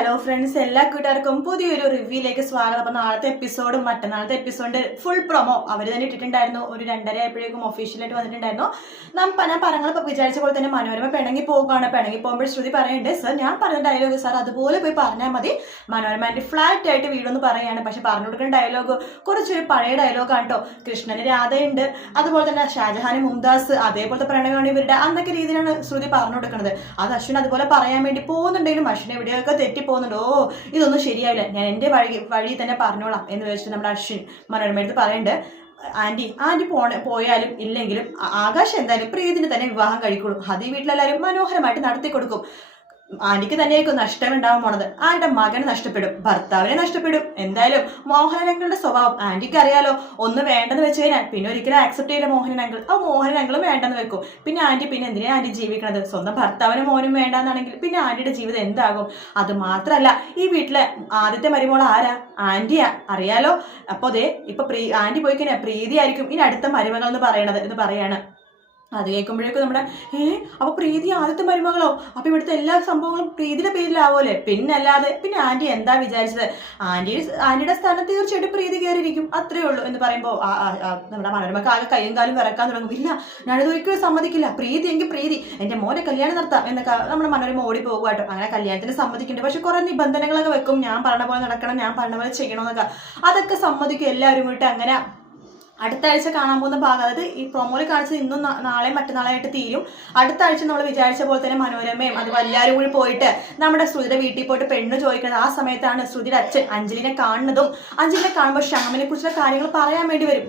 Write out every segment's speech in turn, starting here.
Hello friends, എല്ലാ കൂട്ടുകാർക്കും പുതിയൊരു റിവ്യൂയിലേക്ക് സ്വാഗതം. അപ്പോൾ നാളത്തെ എപ്പിസോഡും മറ്റന്നാളത്തെ എപ്പിസോഡിന്റെ ഫുൾ പ്രൊമോ അവർ തന്നെ ഇട്ടിട്ടുണ്ടായിരുന്നു. ഒരു 2:30 ആയപ്പോഴേക്കും ഒഫീഷ്യലായിട്ട് വന്നിട്ടുണ്ടായിരുന്നു. ഞാൻ പറഞ്ഞപ്പോൾ വിചാരിച്ച പോലെ തന്നെ മനോരമ പിണങ്ങി പോകുകയാണ്. പിണങ്ങി പോകുമ്പോൾ ശ്രുതി പറയുന്നുണ്ട്, സർ ഞാൻ പറഞ്ഞ ഡയലോഗ് സാർ അതുപോലെ പോയി പറഞ്ഞാൽ മതി. മനോരമ ഫ്ലാറ്റ് ആയിട്ട് വീടൊന്ന് പറയുകയാണ്. പക്ഷെ പറഞ്ഞു കൊടുക്കുന്ന ഡയലോഗ് കുറച്ചൊരു പഴയ ഡയലോഗാണ് കേട്ടോ. കൃഷ്ണന് രാധയുണ്ട്, അതുപോലെ തന്നെ ഷാജഹാന് മുംതാസ്, അതേപോലത്തെ പ്രണയമാണ് ഇവരുടെ അന്നൊക്കെ രീതിയിലാണ് ശ്രുതി പറഞ്ഞു കൊടുക്കുന്നത്. അത് അശ്വിൻ അതുപോലെ പറയാൻ വേണ്ടി പോകുന്നുണ്ടെങ്കിലും അശ്വിൻ എവിടെയൊക്കെ തെറ്റിപ്പോകുന്നുണ്ട്. ഓ ഇതൊന്നും ശരിയാവില്ല, ഞാൻ എൻ്റെ വഴി തന്നെ പറഞ്ഞോളാം എന്ന് വെച്ചിട്ട് നമ്മുടെ അശ്വിൻ മനോരമ പറയുന്നുണ്ട്, ആന്റി പോയാലും ഇല്ലെങ്കിലും ആകാശ് എന്തായാലും പ്രീതിന് തന്നെ വിവാഹം കഴിക്കുള്ളൂ. അത് ഈ വീട്ടിലെല്ലാവരും മനോഹരമായിട്ട് നടത്തി കൊടുക്കും. ആന്റിക്ക് തന്നെയായിരിക്കും നഷ്ടം ഉണ്ടാവാൻ പോണത്. ആരുടെ മകന് നഷ്ടപ്പെടും, ഭർത്താവിനെ നഷ്ടപ്പെടും. എന്തായാലും മോഹനങ്ങളുടെ സ്വഭാവം ആന്റിക്ക് അറിയാലോ. ഒന്ന് വേണ്ടെന്ന് വെച്ച് കഴിഞ്ഞാൽ പിന്നെ ഒരിക്കലും ആക്സെപ്റ്റ് ചെയ്യില്ല മോഹനങ്ങൾ. ആ മോഹനങ്ങളും വേണ്ടെന്ന് വെക്കും. പിന്നെ എന്തിനാ ആന്റി ജീവിക്കണത്? സ്വന്തം ഭർത്താവിനും മോനും വേണ്ടെന്നാണെങ്കിൽ പിന്നെ ആന്റിയുടെ ജീവിതം എന്താകും? അത് മാത്രല്ല, ഈ വീട്ടിലെ ആദ്യത്തെ മരുമോൾ ആരാ? ആന്റിയാ, അറിയാലോ. അപ്പൊ ഇപ്പൊ ആന്റി പോയി കഴിഞ്ഞാൽ പ്രീതി ആയിരിക്കും ഇനി അടുത്ത മരുമകൾ എന്ന് പറയാണ്. അത് കേൾക്കുമ്പോഴേക്കും നമ്മുടെ അപ്പൊ പ്രീതി ആദ്യത്തെ മരുമകളോ? അപ്പൊ ഇവിടുത്തെ എല്ലാ സംഭവങ്ങളും പ്രീതിയുടെ പേരിലാവോലെ? പിന്നല്ലാതെ. പിന്നെ ആന്റി എന്താ വിചാരിച്ചത്? ആന്റിയുടെ സ്ഥാനം തീർച്ചയായിട്ടും പ്രീതി കയറിയിരിക്കും, അത്രേ ഉള്ളൂ എന്ന് പറയുമ്പോൾ നമ്മുടെ മനോരമക്ക് ആകെ കയ്യും കാലും വിറക്കാൻ തുടങ്ങും. ഇല്ല, ഞാനിത് ഒരിക്കലും സമ്മതിക്കില്ല. പ്രീതി എങ്കിൽ പ്രീതി, എന്റെ മോനെ കല്യാണം നടത്താം എന്നൊക്കെ നമ്മുടെ മനോരമ ഓടി പോകുക കേട്ടോ. അങ്ങനെ കല്യാണത്തിന് സമ്മതിക്കുന്നുണ്ട്. പക്ഷെ കുറെ നിബന്ധനകളൊക്കെ വെക്കും. ഞാൻ പറഞ്ഞ പോലെ നടക്കണം, ഞാൻ പറഞ്ഞ പോലെ ചെയ്യണമെന്നൊക്കെ. അതൊക്കെ സമ്മതിക്കും എല്ലാവരും കൂട്ട്. അങ്ങനെ അടുത്ത ആഴ്ച കാണാൻ പോകുന്ന ഭാഗം, അതായത് ഈ പ്രൊമോയിൽ കാണിച്ചത് ഇന്നും നാളെയും മറ്റന്നാളായിട്ട് തീരും. അടുത്ത ആഴ്ച നമ്മൾ വിചാരിച്ച പോലെ തന്നെ മനോരമയും അതുപോലെ എല്ലാവരും കൂടി പോയിട്ട് നമ്മുടെ ശ്രുതിയുടെ വീട്ടിൽ പോയിട്ട് പെണ്ണ് ചോദിക്കുന്നത്. ആ സമയത്താണ് ശ്രുതിയുടെ അച്ഛൻ അഞ്ജലിനെ കാണുന്നതും. അഞ്ജലിനെ കാണുമ്പോൾ ശ്യാമിനെ കുറിച്ചുള്ള കാര്യങ്ങൾ പറയാൻ വേണ്ടി വരും.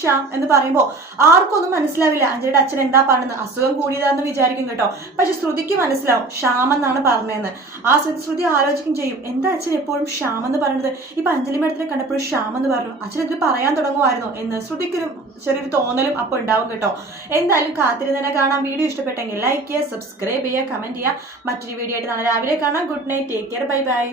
ശ്യാം എന്ന് പറയുമ്പോൾ ആർക്കൊന്നും മനസ്സിലാവില്ല അഞ്ജലിയുടെ അച്ഛൻ എന്താ പറയുന്നത്. അസുഖം കൂടിയതാന്ന് വിചാരിക്കും കേട്ടോ. പക്ഷെ ശ്രുതിക്ക് മനസ്സിലാവും ശ്യാം എന്നാണ് പറഞ്ഞതെന്ന്. ആ ശ്രുതി ആലോചിക്കും ചെയ്യും, എന്താ അച്ഛൻ എപ്പോഴും ശ്യാം എന്ന് പറയുന്നത്? ഇപ്പൊ അഞ്ജലി മേഡത്തിനെ കണ്ടപ്പോഴും ശ്യാം എന്ന് പറഞ്ഞു. അച്ഛൻ ഇതിൽ പറയാൻ തുടങ്ങുമായിരുന്നോ എന്ന് ശ്രുതിക്കൊരു ചെറിയൊരു തോന്നലും അപ്പോൾ ഉണ്ടാവും കേട്ടോ. എന്തായാലും കാത്തിരുന്നതിനെ കാണാം. വീഡിയോ ഇഷ്ടപ്പെട്ടെങ്കിൽ ലൈക്ക് ചെയ്യുക, സബ്സ്ക്രൈബ് ചെയ്യുക, കമന്റ് ചെയ്യുക. മറ്റൊരു വീഡിയോ ആയിട്ട് നാളെ രാവിലെ കാണാം. Good night, take care, bye bye.